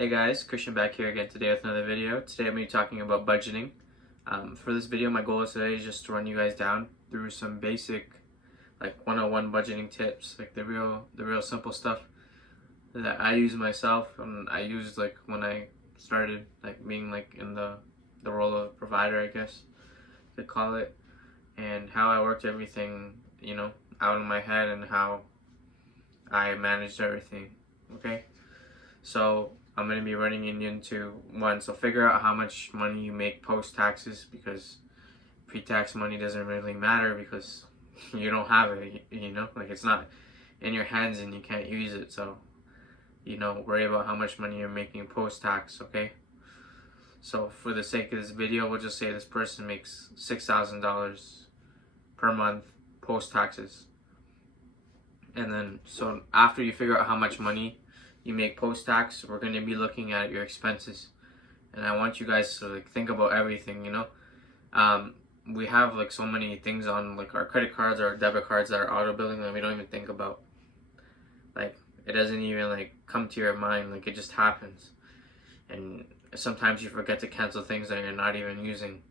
Hey guys, Christian back here again today with another video. Today I'm going to be talking about budgeting. For this video, my goal is today is just to run you guys down through some basic, like 101 budgeting tips, like the real simple stuff that I use myself and I used like when I started like being like in the role of provider, I guess you could call it, and how I worked everything, out in my head and how I managed everything. Okay, so I'm going to be running into one. So figure out how much money you make post taxes, because pre-tax money doesn't really matter because you don't have it, like it's not in your hands and you can't use it. So, worry about how much money you're making post tax, okay? So for the sake of this video, we'll just say this person makes $6,000 per month post taxes. And then, so after you figure out how much money you make post-tax, we're going to be looking at your expenses, and I want you guys to like think about everything. We have like so many things on like our credit cards, our debit cards that are auto billing that we don't even think about. Like it doesn't even like come to your mind, like it just happens. And sometimes you forget to cancel things that you're not even using.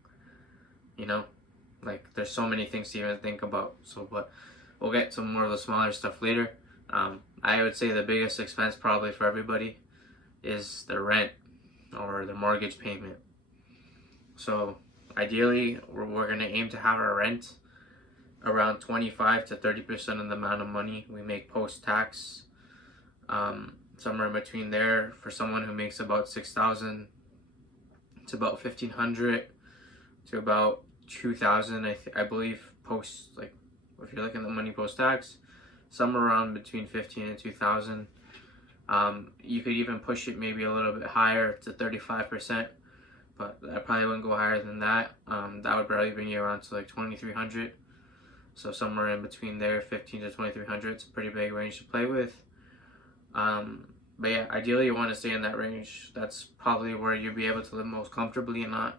Like there's so many things to even think about. But we'll get to more of the smaller stuff later. I would say the biggest expense probably for everybody is the rent or the mortgage payment. So ideally, we're going to aim to have our rent around 25 to 30% of the amount of money we make post-tax. Somewhere in between there for someone who makes about 6,000 to about 1,500 to about 2,000, I believe, post, like if you're looking at the money post-tax, somewhere around between 15 and 2,000. You could even push it maybe a little bit higher to 35%, but I probably wouldn't go higher than that. That would probably bring you around to like 2,300. So somewhere in between there, 15 to 2,300. It's a pretty big range to play with. But yeah, ideally you want to stay in that range. That's probably where you'll be able to live most comfortably and not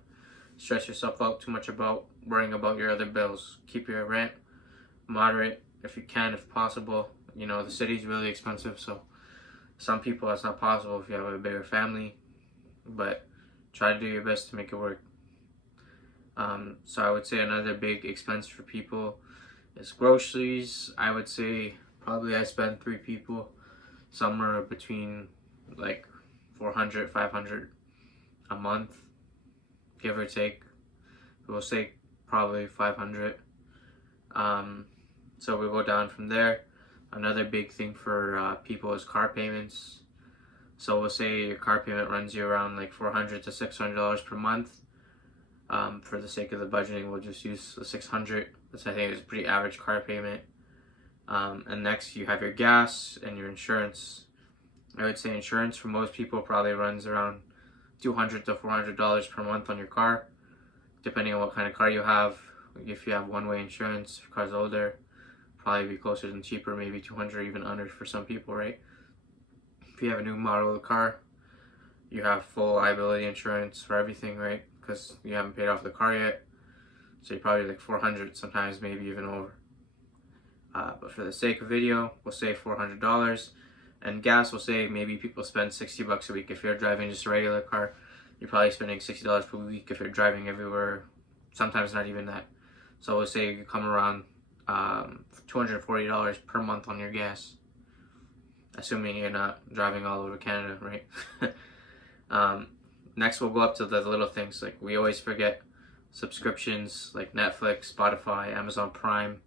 stress yourself out too much about worrying about your other bills. Keep your rent moderate if you can, if possible. The city's really expensive, so some people that's not possible if you have a bigger family, but try to do your best to make it work. So I would say another big expense for people is groceries. I would say probably I spend 3 people somewhere between like 400, 500 a month, give or take. We'll say probably 500. So we go down from there. Another big thing for people is car payments. So we'll say your car payment runs you around like $400 to $600 per month. For the sake of the budgeting, we'll just use the 600. That's, I think, is a pretty average car payment. And next you have your gas and your insurance. I would say insurance for most people probably runs around $200 to $400 per month on your car, depending on what kind of car you have. If you have one-way insurance, if your car's older, probably be closer than cheaper, maybe 200, even under for some people, right? If you have a new model of the car, you have full liability insurance for everything, right? Because you haven't paid off the car yet, so you're probably like 400, sometimes maybe even over. But for the sake of video, we'll say $400. And gas, we'll say maybe people spend $60 a week. If you're driving just a regular car, you're probably spending $60 per week. If you're driving everywhere, sometimes not even that. So we'll say you come around $240 per month on your gas, assuming you're not driving all over Canada, right? Next, we'll go up to the little things. Like we always forget subscriptions like Netflix, Spotify, Amazon Prime.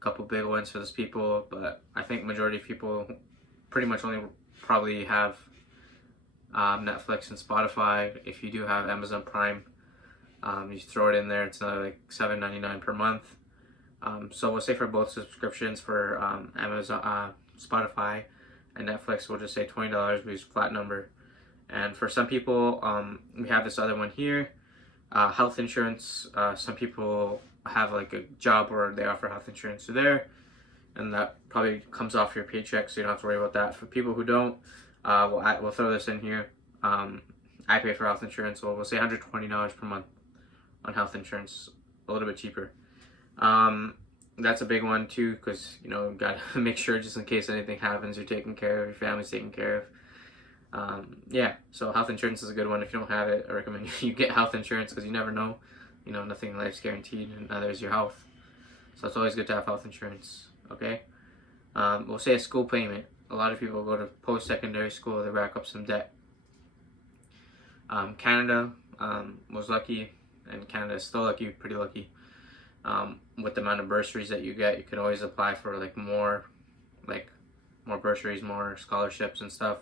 A couple big ones for those people, but I think majority of people pretty much only probably have Netflix and Spotify. If you do have Amazon Prime, you throw it in there. It's like $7.99 per month. So we'll say for both subscriptions for Amazon, Spotify, and Netflix, we'll just say $20. We use a flat number. And for some people, we have this other one here, health insurance. Some people have like a job where they offer health insurance to there, and that probably comes off your paycheck, so you don't have to worry about that. For people who don't, we'll throw this in here. I pay for health insurance, so we'll say $120 per month on health insurance, a little bit cheaper. That's a big one too, because you gotta make sure just in case anything happens, you're taken care of, your family's taken care Yeah, so health insurance is a good one. If you don't have it, I recommend you get health insurance, because you never know. You know, nothing in life's guaranteed, and neither is your health. So it's always good to have health insurance, okay? We'll say a school payment. A lot of people go to post-secondary school, they rack up some debt. Canada was lucky, and Canada is still lucky, pretty lucky. With the amount of bursaries that you get, you can always apply for more bursaries, more scholarships and stuff.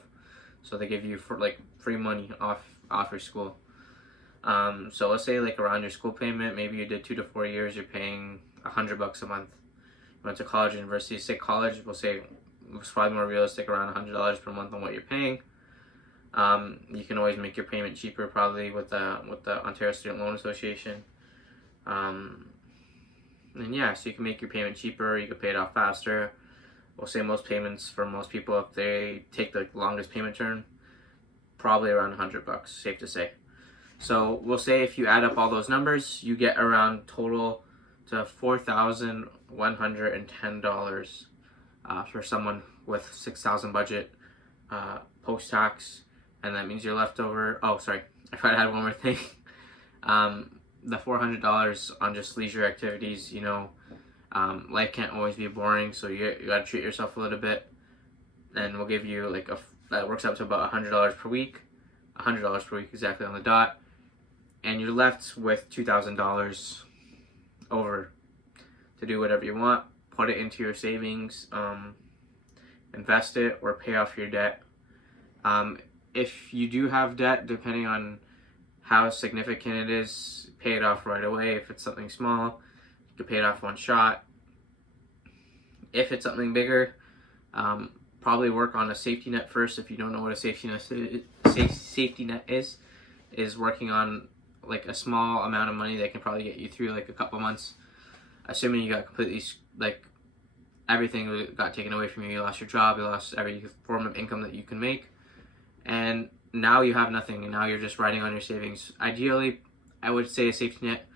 So they give you free money off your school. So let's say around your school payment, maybe you did 2 to 4 years, you're paying $100 a month. You went to college, university, say college, we'll say it's probably more realistic, around $100 per month on what you're paying. You can always make your payment cheaper, probably with the Ontario Student Loan Association. And yeah, so you can make your payment cheaper, you can pay it off faster. We'll say most payments for most people, if they take the longest payment term, probably around $100, safe to say. So we'll say if you add up all those numbers, you get around total to $4,110 for someone with $6,000 budget post-tax, and that means you're left over. Oh, sorry, I forgot to add one more thing. The $400 on just leisure activities. You know, life can't always be boring, so you gotta treat yourself a little bit. And we'll give you that works out to about $100 per week. $100 per week exactly on the dot, and you're left with $2,000 over to do whatever you want. Put it into your savings, invest it, or pay off your debt. If you do have debt, depending on how significant it is, pay it off right away. If it's something small, you can pay it off one shot. If it's something bigger, probably work on a safety net first. If you don't know what a safety net is working on a small amount of money that can probably get you through a couple months, assuming you got completely everything got taken away from you. You lost your job, you lost every form of income that you can make, and now you have nothing, and now you're just riding on your savings. Ideally, I would say a safety net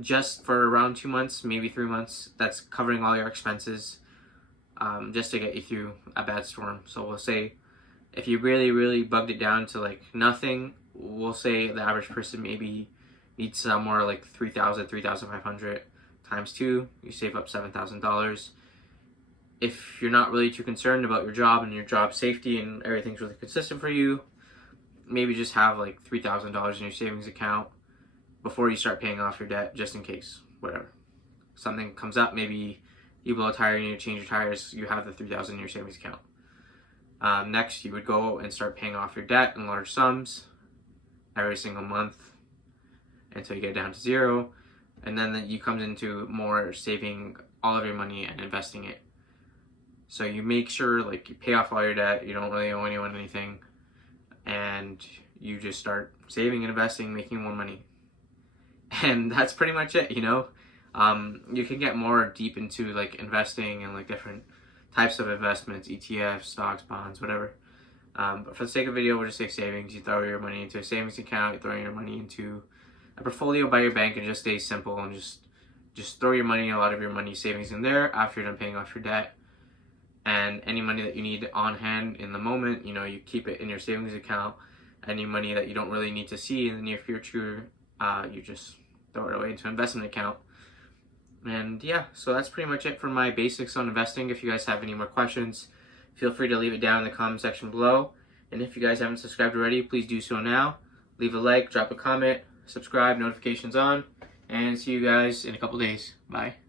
just for around 2 months, maybe 3 months. That's covering all your expenses, just to get you through a bad storm. So we'll say if you really bugged it down to nothing, we'll say the average person maybe needs somewhere $3,000, $3,500 times 2. You save up $7,000. If you're not really too concerned about your job and your job safety and everything's really consistent for you, maybe just have $3,000 in your savings account before you start paying off your debt, just in case, whatever. Something comes up, maybe you blow a tire and you need to change your tires, you have the $3,000 in your savings account. Next, you would go and start paying off your debt in large sums every single month until you get down to zero, and then you come into more saving all of your money and investing it. So you make sure you pay off all your debt, you don't really owe anyone anything, and you just start saving and investing, making more money. And that's pretty much it, you know. You can get more deep into investing and different types of investments, ETFs, stocks, bonds, whatever. But for the sake of the video, we'll just say savings. You throw your money into a savings account, you throw your money into a portfolio by your bank, and just stay simple and just throw your money, a lot of your money savings in there after you're done paying off your debt. And any money that you need on hand in the moment, you know, you keep it in your savings account. Any money that you don't really need to see in the near future, you just throw it away into an investment account. And yeah, so that's pretty much it for my basics on investing. If you guys have any more questions, feel free to leave it down in the comment section below. And if you guys haven't subscribed already, please do so now. Leave a like, drop a comment, subscribe, notifications on, and see you guys in a couple days. Bye.